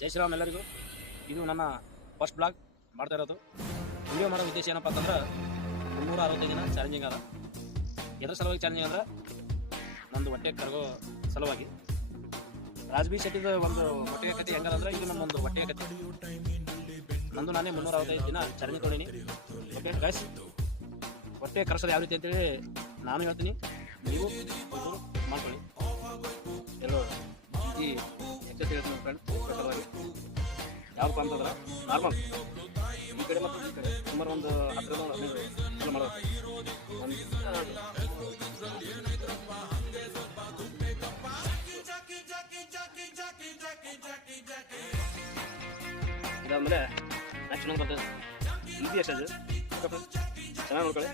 ಜೈ ಶ್ರೀರಾಮ್ ಎಲ್ಲರಿಗೂ. ಇದು ನನ್ನ ಫಸ್ಟ್ ಬ್ಲಾಗ್ ಮಾಡ್ತಾ ಇರೋದು. ವಿಡಿಯೋ ಮಾಡೋ ಉದ್ದೇಶ ಏನಪ್ಪ ಅಂತಂದ್ರೆ 365 ದಿನ ಚಾಲೆಂಜಿಂಗ್ ಅದ. ಎದ್ರ ಸಲುವಾಗಿ ಚಾಲೆಂಜಿಂಗ್ ಅಂದ್ರೆ ನಂದು ಹೊಟ್ಟೆ ಕರಗೋ ಸಲುವಾಗಿ. ರಾಜ್ಬಿ ಶೆಟ್ಟಿದ ಒಂದು ಹೊಟ್ಟೆಗೆ ಕತೆ ಹೆಂಗಂದ್ರೆ ಇದು ನಮ್ಮೊಂದು ಹೊಟ್ಟೆಗೆ ಕತೆ. ನಂದು ನಾನೇ 365 ದಿನ ಚಾಲೆಂಜ್ ತೊಗೊಂಡಿನಿ. ಓಕೆ ಗೈಸ್, ಹೊಟ್ಟೆ ಕರ್ಸೋದು ಯಾವ ರೀತಿ ಅಂತೇಳಿ ನಾನು ಹೇಳ್ತೀನಿ, ನೀವು ಮಾಡ್ಕೊಳ್ಳಿ. ಎಲ್ಲೋ ಈ ಎಕ್ಸಸ್ ಹೇಳ್ತೀನಿ ಫ್ರೆಂಡ್. ಸಲುವಾಗಿ ಯಾವಪ್ಪ ಅಂತಂದ್ರೆ ನಾರ್ಮಲ್ ಈ ಕಡೆ ಮತ್ತು ಈ ಕಡೆ ಸುಮಾರು ಒಂದು 10-15 ಮಾಡೋದು. ಇದಾದ್ಮೇಲೆ ನೆಕ್ಸ್ಟ್ ಇನ್ನೊಂದು ಬರ್ತದೆ ಈಸಿ ಎಕ್ಸಸೈಸ್. ಚೆನ್ನಾಗಿ ನೋಡ್ಕೊಳ್ಳಿ.